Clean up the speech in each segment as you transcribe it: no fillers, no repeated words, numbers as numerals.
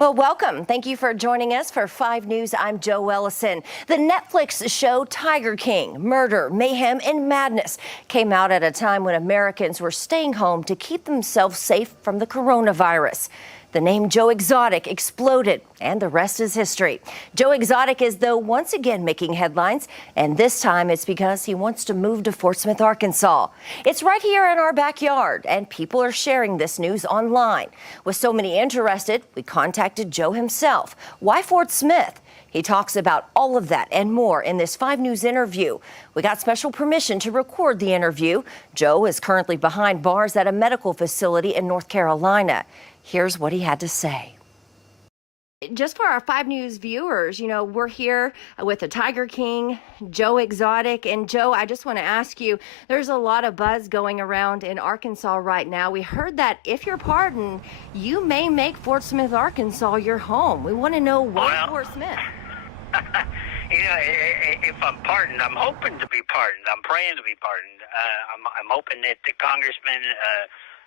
Well, welcome. Thank you for joining us for 5 News. I'm Joe Ellison. The Netflix show Tiger King, Murder, Mayhem, and Madness came out at a time when Americans were staying home to keep themselves safe from the coronavirus. The name Joe Exotic exploded, and the rest is history. Joe Exotic is, though, once again making headlines, and this time it's because he wants to move to Fort Smith, Arkansas. It's right here in our backyard, and people are sharing this news online. With so many interested, we contacted Joe himself. Why Fort Smith? He talks about all of that and more in this 5 News interview. We got special permission to record the interview. Joe is currently behind bars at a medical facility in North Carolina. Here's what he had to say. Just for our 5 News viewers, we're here with the Tiger King, Joe Exotic. And Joe, I just want to ask you, there's a lot of buzz going around in Arkansas right now. We heard that if you're pardoned, you may make Fort Smith, Arkansas your home. We want to know why Fort Smith. If I'm pardoned, I'm hoping to be pardoned. I'm praying to be pardoned. I'm hoping that the congressman,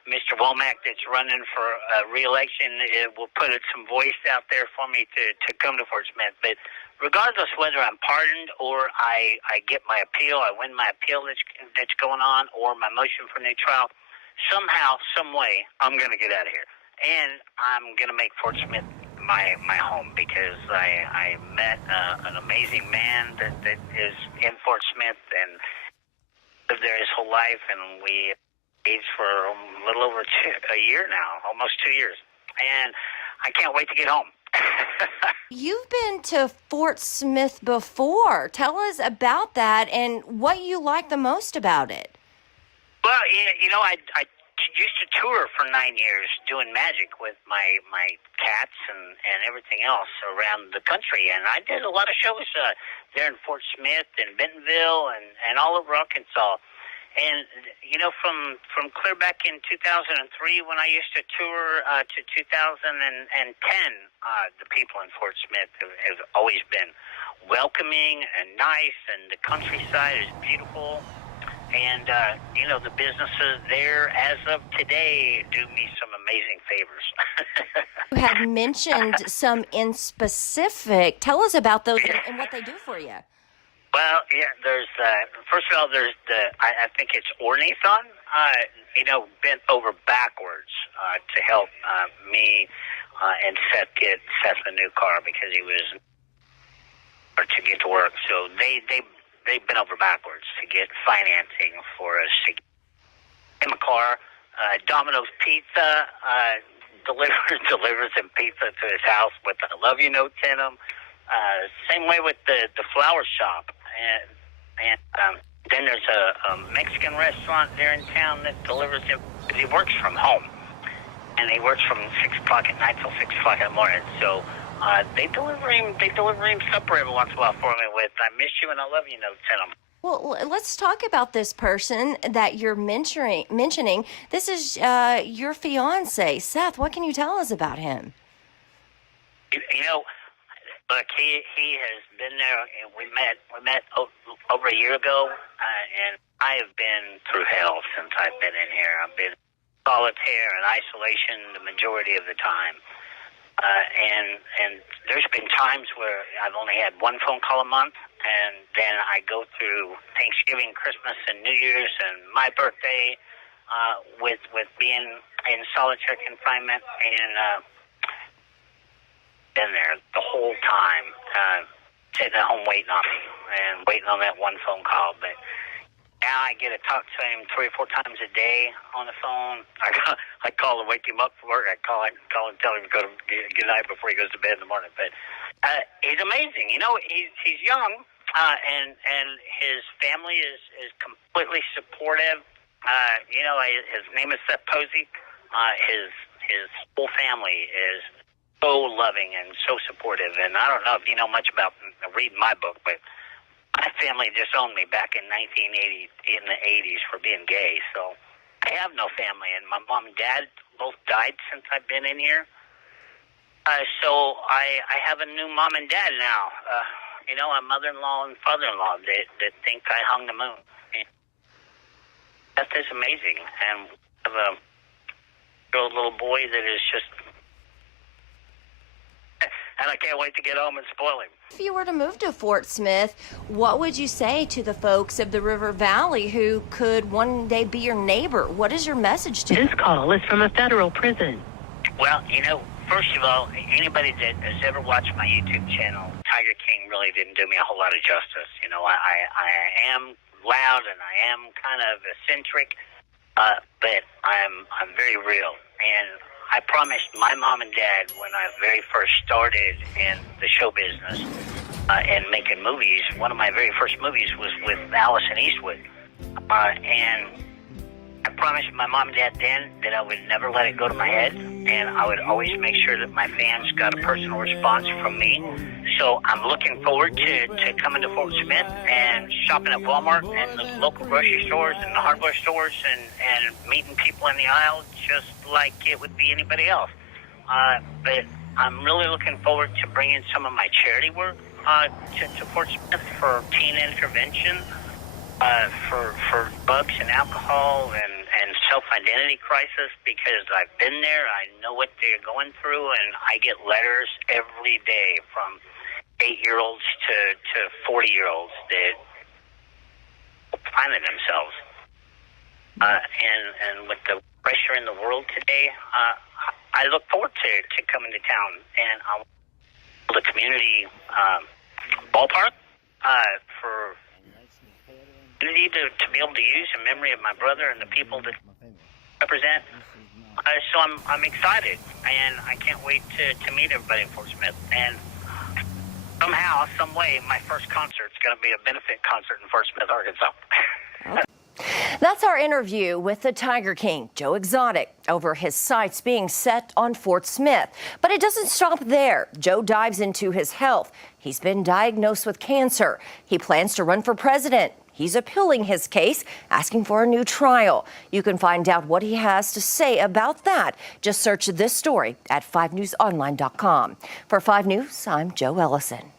Mr. Womack, that's running for re-election, will put some voice out there for me to come to Fort Smith. But regardless whether I'm pardoned or I get my appeal, I win my appeal that's going on, or my motion for new trial, somehow, some way, I'm going to get out of here. And I'm going to make Fort Smith my home, because I met an amazing man that is in Fort Smith and lived there his whole life, and we engaged for a little over a year now, almost 2 years, and I can't wait to get home. You've been to Fort Smith before. Tell us about that and what you like the most about it. Well, I used to tour for 9 years doing magic with my cats and everything else around the country, and I did a lot of shows there in Fort Smith and Bentonville and all over Arkansas. And from clear back in 2003, when I used to tour, to 2010, the people in Fort Smith have always been welcoming and nice, and the countryside is beautiful. And, the businesses there, as of today, do me some amazing favors. You had mentioned some in specific. Tell us about those and what they do for you. Well, yeah, there's, first of all, there's I think it's Ornathon, bent over backwards to help me and Seth get Seth a new car because he was, or to get to work. So they've been over backwards to get financing for us to get him a car. Domino's Pizza delivers him pizza to his house with I love you notes in them. Same way with the flower shop. And then there's a Mexican restaurant there in town that delivers him. He works from home, and he works from 6 o'clock at night till 6 o'clock in the morning. So they deliver him supper every once in a while for me with I miss you and I love you notes in them. Well, let's talk about this person that you're mentioning. This is your fiance, Seth. What can you tell us about him? Look, he has been there. And we met over a year ago, and I have been through hell since I've been in here. I've been solitaire and isolation the majority of the time, and there's been times where I've only had one phone call a month, and then I go through Thanksgiving, Christmas, and New Year's, and my birthday with being in solitary confinement, and been there the whole time, sitting at home waiting on me and waiting on that one phone call. But now I get to talk to him 3 or 4 times a day on the phone. I call to wake him up for work. I call and tell him to go to good night before he goes to bed in the morning. But he's amazing. He's young, and his family is completely supportive. His name is Seth Posey. His whole family is so loving and so supportive, and I don't know if you know much about reading my book, but my family disowned me back in 1980, in the 80s, for being gay. So I have no family, and my mom and dad both died since I've been in here. So I have a new mom and dad now. A mother-in-law and father-in-law that think I hung the moon. And that's just amazing, and I have a little boy that is just I can't wait to get home and spoil him. If you were to move to Fort Smith, what would you say to the folks of the River Valley who could one day be your neighbor? What is your message to them? This call is from a federal prison. Well, first of all, anybody that has ever watched my YouTube channel, Tiger King really didn't do me a whole lot of justice. I am loud and I am kind of eccentric, but I'm very real. And I promised my mom and dad when I very first started in the show business and making movies, one of my very first movies was with Allison Eastwood. And I promised my mom and dad then that I would never let it go to my head, and I would always make sure that my fans got a personal response from me. So I'm looking forward to coming to Fort Smith and shopping at Walmart and the local grocery stores and the hardware stores and meeting people in the aisle just like it would be anybody else. But I'm really looking forward to bringing some of my charity work to Fort Smith for teen intervention, for drugs and alcohol and self-identity crisis, because I've been there. I know what they're going through, and I get letters every day from 8-year-olds to 40-year-olds that finding themselves. And with the pressure in the world today, I look forward to coming to town, and I'll build a community ballpark for community to be able to use in memory of my brother and the people that represent. So I'm excited, and I can't wait to meet everybody in Fort Smith. And somehow, some way, my first concert's going to be a benefit concert in Fort Smith, Arkansas. That's our interview with the Tiger King, Joe Exotic, over his sights being set on Fort Smith. But it doesn't stop there. Joe dives into his health. He's been diagnosed with cancer. He plans to run for president. He's appealing his case, asking for a new trial. You can find out what he has to say about that. Just search this story at 5newsonline.com. For 5 News, I'm Joe Ellison.